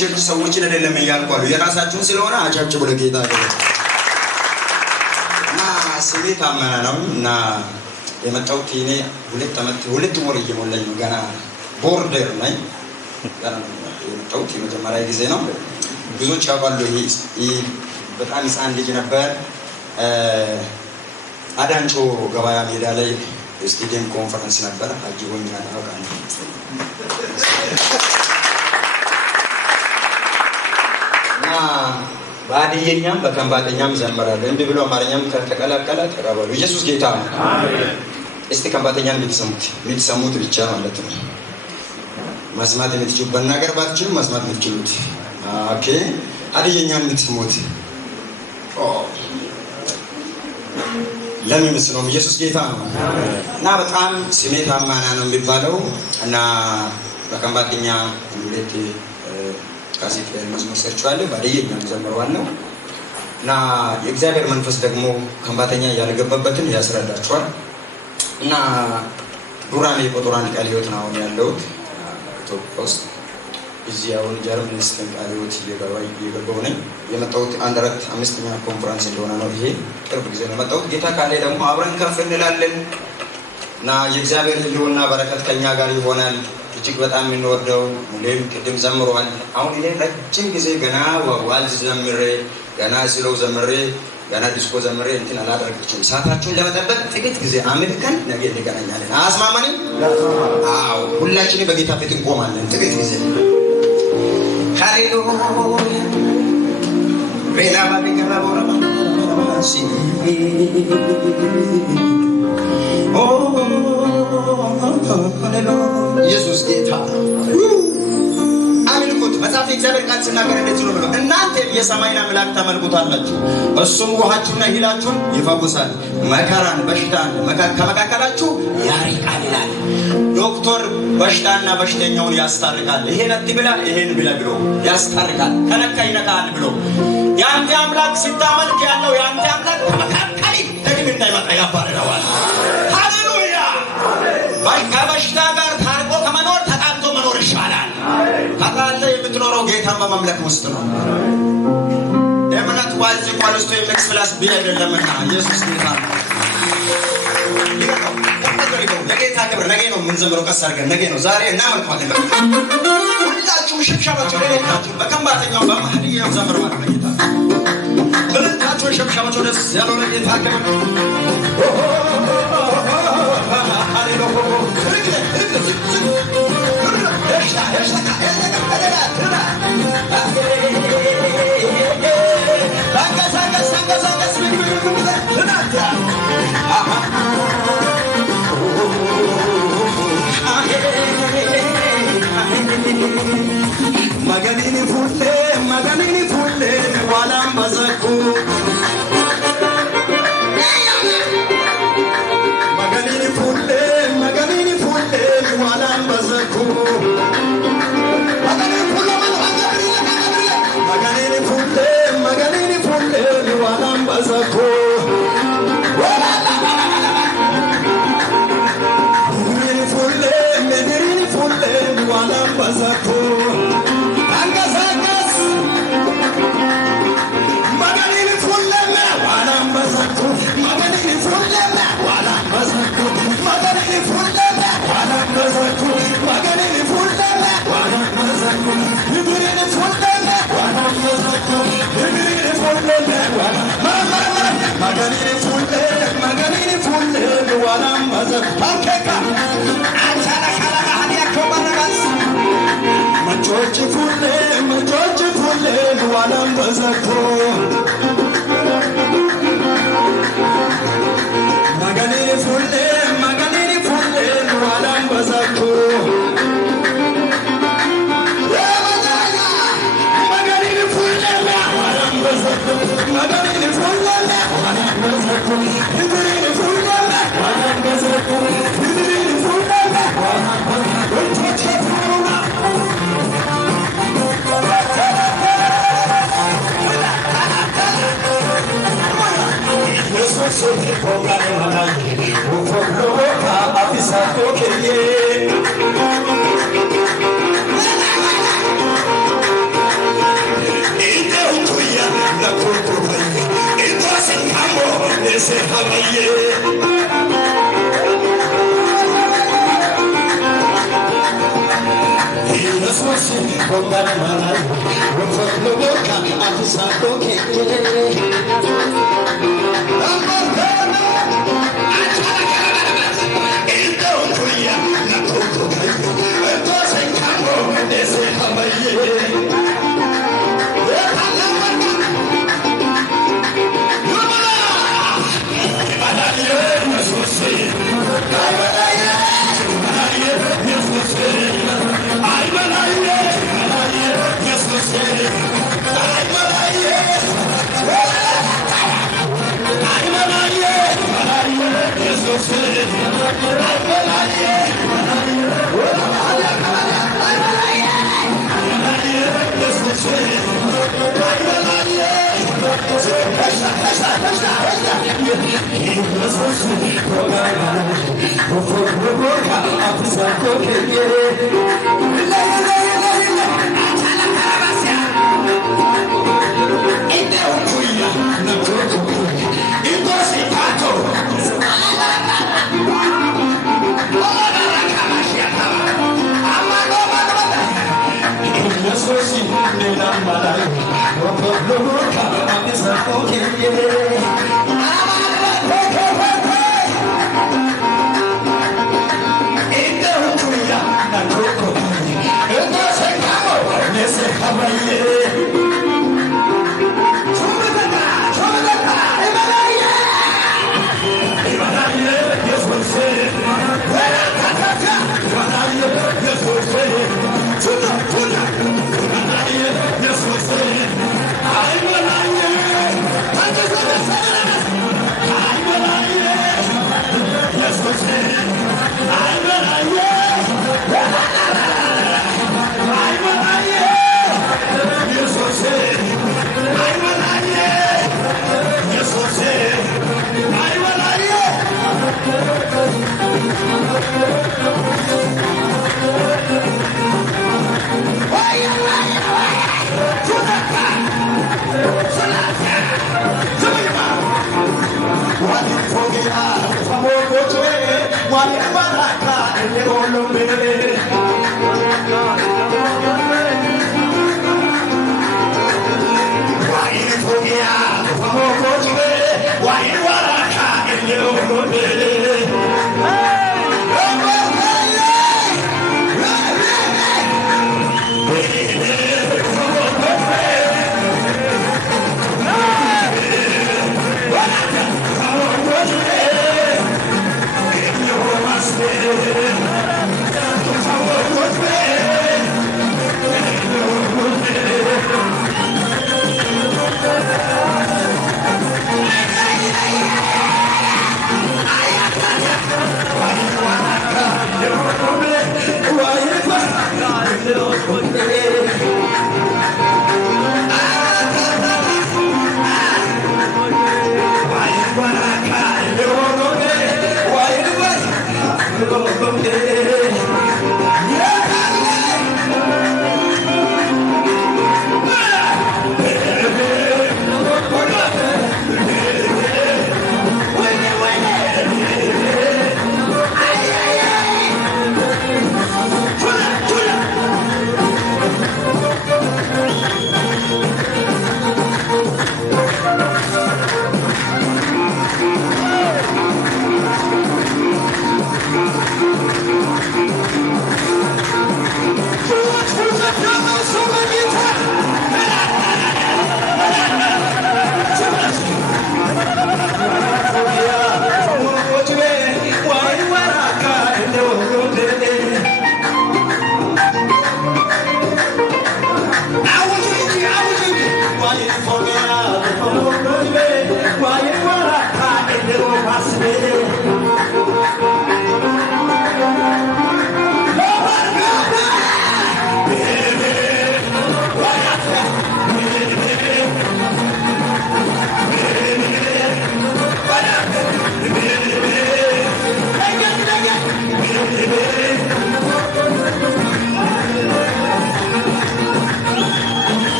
ቸርች ሰዎችን አይደለም እያልኳሉ የራሳችሁን ስለሆነ አጫጭ ብለ ጌታ አይደለም እና ስሜ ታመና ነው እና የመጣሁት እኔ 2 ዓመት 2 ወር እየሞላኝ ነው ገና ቦርደር ነኝ ገና የመጣሁት የመጀመሪያ ጊዜ ነው ብዙዎች ያውቃሉ ይሄ በጣም ሕፃን ልጅ ነበር አዳንቾ ገበያ ሜዳ ላይ ስቴዲየም ኮንፈረንስ ነበር አጅቦኝ ያውቃሉ ባዲየኛም በከምባተኛም ዘመራለሁ እንዴ ብሎ አማርኛም ከተቀላቀለ ተቀበሉ ኢየሱስ ጌታ ነው አሜን እስቲ ከምባተኛን የምትሰሙት ብቻ ማለት ነው መስማት የምትችሉ በእናገር ባትችሉ መስማት የምትችሉት ኦኬ አዲየኛን የምትሰሙት ለምን ነው ኢየሱስ ጌታ ነው እና በጣም ስሜት አማና ነው የሚባለው እና በከምባተኛ ሁለት ካሴት ላይ መስመር ሰርቻለሁ ባዲየኛም ዘመረዋለሁ እና የእግዚአብሔር መንፈስ ደግሞ ከምባተኛ ያለገባበትን ያስረዳቸዋል እና ዱራሜ ቁጥራን ቃል ህይወት ነው ያለው ኢትዮጵያ ውስጥ እዚያውን ጀርመን ውስጥ ቃል ህይወት እየገባው ነኝ የመጣሁት 1-4-5ኛ ኮንፈረንስ እንደሆነ ነው ይሄ ቅርብ ጊዜ ነው መጣሁት ጌታ ካለ ደግሞ አብረን ከፍ እንላለን እና የእግዚአብሔር ህልውና በረከት ከኛ ጋር ይሆናል እጅግ በጣም የምንወደው ሙሌም ቅድም ዘምሯል አሁን እኔ ረጅም ጊዜ ገና ዋልዝ ዘምሬ ገና ስለው ዘምሬ ገና ዲስኮ ዘምሬ እንትን አላደረግችም ሰዓታችሁን ለመጠበቅ ጥቂት ጊዜ አሜሪካን ነገ እንገናኛለን አስማማኒ አዎ ሁላችንም በጌታ ፊት እንቆማለን ጥቂት ጊዜ ሃሌሉያ ቤላ ባቢገራ ቦራባ ሲ ኦ ኢየሱስ ጌታ አምልኩት መጽሐፍ እግዚአብሔር ቃል ሲናገር እንደዚህ ነው እናንተ የሰማይን አምላክ ተመልኩታላችሁ እሱም ውሃችሁና እህላችሁን ይፈውሳል መከራን በሽታን ከመካከላችሁ ያርቃል ይላል ዶክተር በሽታና በሽተኛውን ያስታርቃል ይሄን አትብላ ይሄን ብላ ብሎ ያስታርቃል ከነካ ይነካል ብሎ ያንተ አምላክ ሲታመልክ ያለው ያንተ አምላክ ከመካከል ደግም እንዳይመጣ ያባረዋል ሃሌሉያ ከበሽታ ጋር ታርቆ ከመኖር ተጣልቶ መኖር ይሻላል ታቃለ የምትኖረው ጌታን በመምለክ ውስጥ ነው የምናት ዋልዝ ቋልስቶ የመክስ ፍላስ ቢል አይደለምና ኢየሱስ ጌታ ነው ለጌታ ክብር ነገ ነው የምንዘምረው ቀስ አድርገን ነገ ነው ዛሬ እናመልካለን ሁላችሁም ሽብሻባችሁ ለጌታችሁ በከምባተኛው በማህዲያው ዘምሩ ማለት ጌታ ሁላችሁም ሽብሻባችሁ ደስ ያለው ለጌታ ክብር Maganini fulle walam bazaku Maganini fulle walam bazaku Maganini fulle walam bazaku Maganini fulle walam bazaku Maganini fulle walam bazak pankeka achana kala hadiya kobaras machochi fulle walam bazak Maganini fulle walam bazak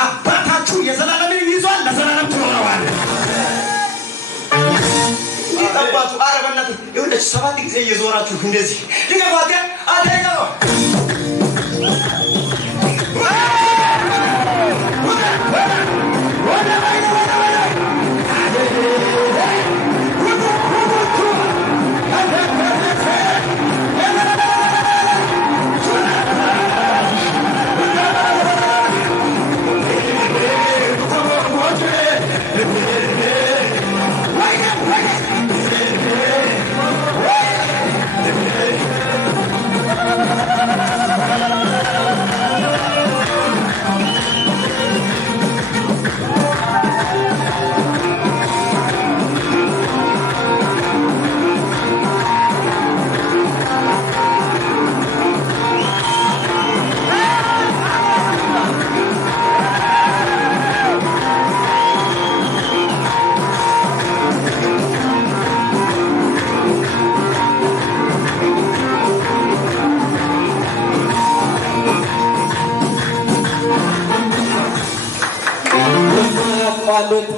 አባታችሁ የዘላለምን ይዟል፣ ለዘላለም ትኖረዋል። አባቱ አረበናት ይሁንች 7 ጊዜ እየዞራችሁ እንደዚህ ልገባቴ አደረገው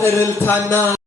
እልልታና